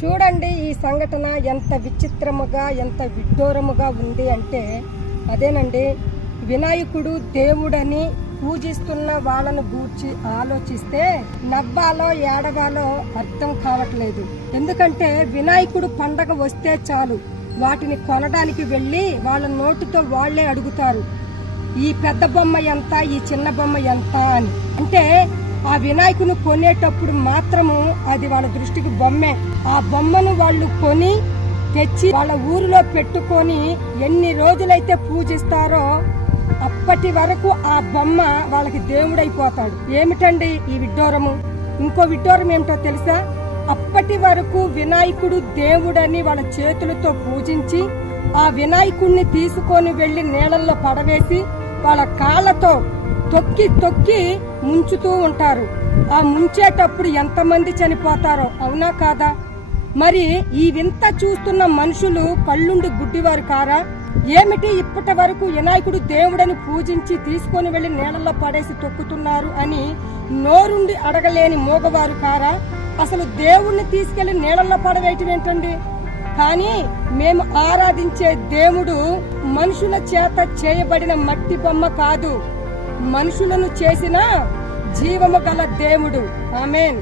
చూడండి, ఈ సంఘటన ఎంత విచిత్రముగా ఎంత విడ్డూరముగా ఉంది అంటే అదేనండి, వినాయకుడు దేవుడని పూజిస్తున్న వాళ్ళను గూర్చి ఆలోచిస్తే నవ్వాలో ఏడవాలో అర్థం కావట్లేదు. ఎందుకంటే వినాయకుడు పండగ వస్తే చాలు వాటిని కొనడానికి వెళ్ళి వాళ్ళ నోటితో వాళ్లే అడుగుతారు, ఈ పెద్ద బొమ్మ ఎంత, ఈ చిన్న బొమ్మ ఎంత అని. అంటే ఆ వినాయకుని కొనేటప్పుడు మాత్రము అది వాళ్ళ దృష్టికి బొమ్మే. ఆ బొమ్మను వాళ్ళు కొని తెచ్చి వాళ్ళ ఊరిలో పెట్టుకొని ఎన్ని రోజులైతే పూజిస్తారో అప్పటి వరకు ఆ బొమ్మ వాళ్ళకి దేవుడైపోతాడు. ఏమిటండి ఈ విడ్డూరము? ఇంకో విడ్డూరం ఏమిటో తెలుసా? అప్పటి వరకు వినాయకుడు దేవుడని వాళ్ళ చేతులతో పూజించి ఆ వినాయకుడిని తీసుకొని వెళ్లి నీళ్ళల్లో పడవేసి వాళ్ళ కాళ్లతో తొక్కి తొక్కి ముంచుతూ ఉంటారు. ఆ ముంచేటప్పుడు ఎంతమంది చనిపోతారో, అవునా కాదా? మరి ఈ వింత చూస్తున్న మనుషులు కళ్ళుండి గుడ్డివారు కారా? ఏమిటి ఇప్పటి వరకు వినాయకుడు దేవుడని పూజించి తీసుకొని వెళ్లి నీళ్ళల్లో పడేసి తొక్కుతున్నారు అని నోరుండి అడగలేని మోగవారు కారా? అసలు దేవుణ్ణి తీసుకెళ్లి నీళ్ళల్లో పడవేయటం ఏంటండి? కానీ మేము ఆరాధించే దేవుడు మనుషుల చేత చేయబడిన మట్టి బొమ్మ కాదు, మనుషులను చేసిన జీవము గల దేవుడు. ఆమేన్.